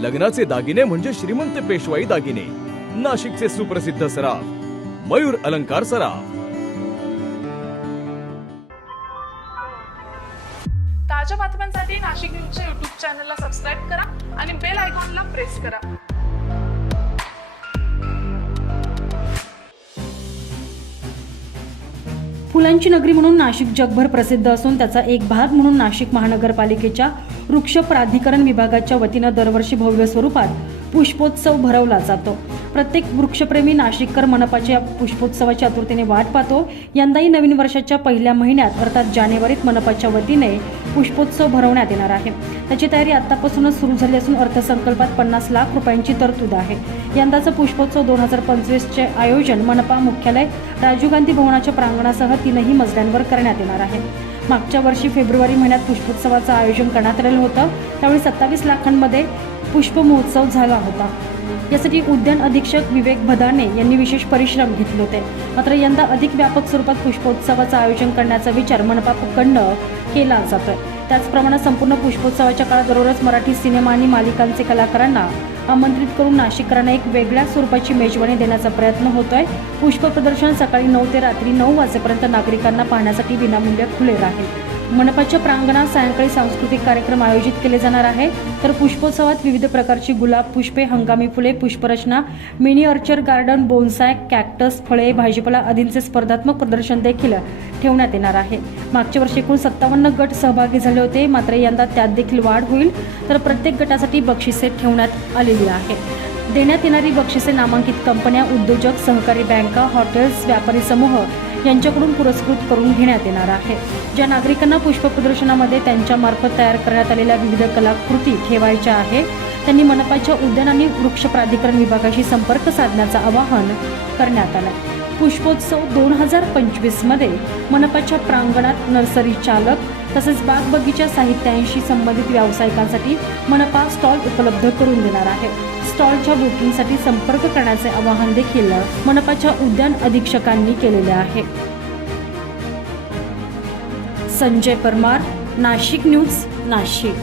लग्नाचे दागिने म्हणजे श्रीमंत पेशवाई दागिने, नाशिकचे सुप्रसिद्ध सराफ मयूर अलंकार सराफ। ताज्या बातम्यांसाठी नाशिक न्यूजच्या YouTube चॅनलला सबस्क्राईब करा आणि बेल आयकॉनला प्रेस करा। फुलांची नगरी म्हणून नाशिक जगभर प्रसिद्ध असून त्याचा एक भाग म्हणून नाशिक महानगरपालिकेच्या वृक्ष प्राधिकरण विभागाच्या वतीनं दरवर्षी भव्य स्वरूपात पुष्पोत्सव भरवला जातो। प्रत्येक वृक्षप्रेमी नाशिककर मनपाच्या पुष्पोत्सवाची आतुरतेने वाट पाहतो। यंदाही नवीन वर्षाच्या पहिल्या महिन्यात अर्थात जानेवारीत मनपाच्या वतीने पुष्पोत्सव भरवण्यात येणार आहे। त्याची तयारी आतापासूनच सुरू झाली असून अर्थसंकल्पात 50 लाख रुपयांची तरतूद आहे। यंदाचा पुष्पोत्सव 2025 चे आयोजन मनपा मुख्यालय राजीव गांधी भवनाच्या प्रांगणासह 3 मजल्यांवर करण्यात येणार आहे। मागच्या वर्षी फेब्रुवारी महिन्यात पुष्पोत्सवाचं आयोजन करण्यात आलेलं होतं, त्यावेळी 27 लाखांमध्ये पुष्प महोत्सव झाला होता। यासाठी उद्यान अधीक्षक विवेक भदाणे यांनी विशेष परिश्रम घेतले होते। मात्र यंदा अधिक व्यापक स्वरूपात पुष्पोत्सवाचं आयोजन करण्याचा विचार मनपाकडून केला जातोय। त्याचप्रमाणे संपूर्ण पुष्पोत्सवाच्या काळात दररोज मराठी सिनेमा आणि मालिकांचे कलाकारांना आमंत्रित करून नाशिककरांना एक वेगळ्या स्वरूपाची मेजवानी देण्याचा प्रयत्न होतोय। पुष्प प्रदर्शन सकाळी 9 ते रात्री 9 वाजेपर्यंत नागरिकांना पाहण्यासाठी विनामूल्य खुले राहील। मनपाच्या प्रांगणात सायंकाळी सांस्कृतिक कार्यक्रम आयोजित केले जाणार आहे। तर पुष्पोत्सवात विविध प्रकारची गुलाब पुष्पे, हंगामी फुले, पुष्परचना, मिनिएचर गार्डन, बोन्साय, कॅक्टस, फळे, भाजीपाला आदींचे स्पर्धात्मक प्रदर्शन देखील ठेवण्यात येणार आहे। मागच्या वर्षी एकूण 57 गट सहभागी झाले होते, मात्र यंदा त्यात देखील वाढ होईल। तर प्रत्येक गटासाठी बक्षिसे ठेवण्यात आलेली आहे। देण्यात येणारी बक्षिसे नामांकित कंपन्या, उद्योजक, सहकारी बँका, हॉटेल्स, व्यापारी समूह यांच्याकडून पुरस्कृत करून घेण्यात येणार आहे। ज्या नागरिकांना पुष्प प्रदर्शनामध्ये त्यांच्या मार्फत तयार करण्यात आलेल्या विविध कलाकृती ठेवायच्या आहे, त्यांनी मनपाच्या उद्यान आणि वृक्ष प्राधिकरण विभागाशी संपर्क साधण्याचं आवाहन करण्यात आलं। पुष्पोत्सव 2025 मध्ये मनपाच्या प्रांगणात नर्सरी चालक तसेच बाग बगीचा साहित्यांशी संबंधित व्यावसायिकांसाठी मनपा स्टॉल उपलब्ध करून देणार आहे। स्टॉलच्या बुकिंगसाठी संपर्क करण्याचे आवाहन देखील मनपाच्या उद्यान अधीक्षकांनी केलेले आहे। संजय परमार, नाशिक न्यूज, नाशिक।